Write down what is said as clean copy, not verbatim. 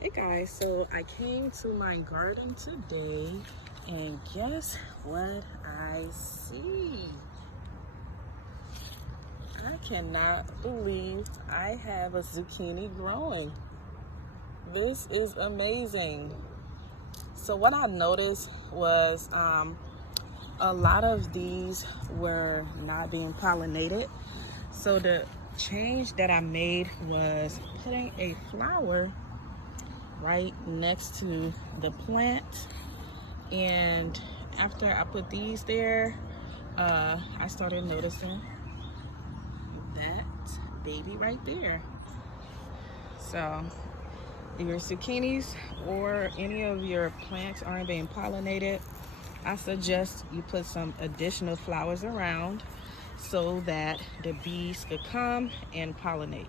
Hey guys, so I came to my garden today and guess what I see? I cannot believe I have a zucchini growing. This is amazing. So what I noticed was a lot of these were not being pollinated. So the change that I made was putting a flower right next to the plant, and after I put these there, I started noticing that baby right there. So if your zucchinis or any of your plants aren't being pollinated, I suggest you put some additional flowers around so that the bees could come and pollinate.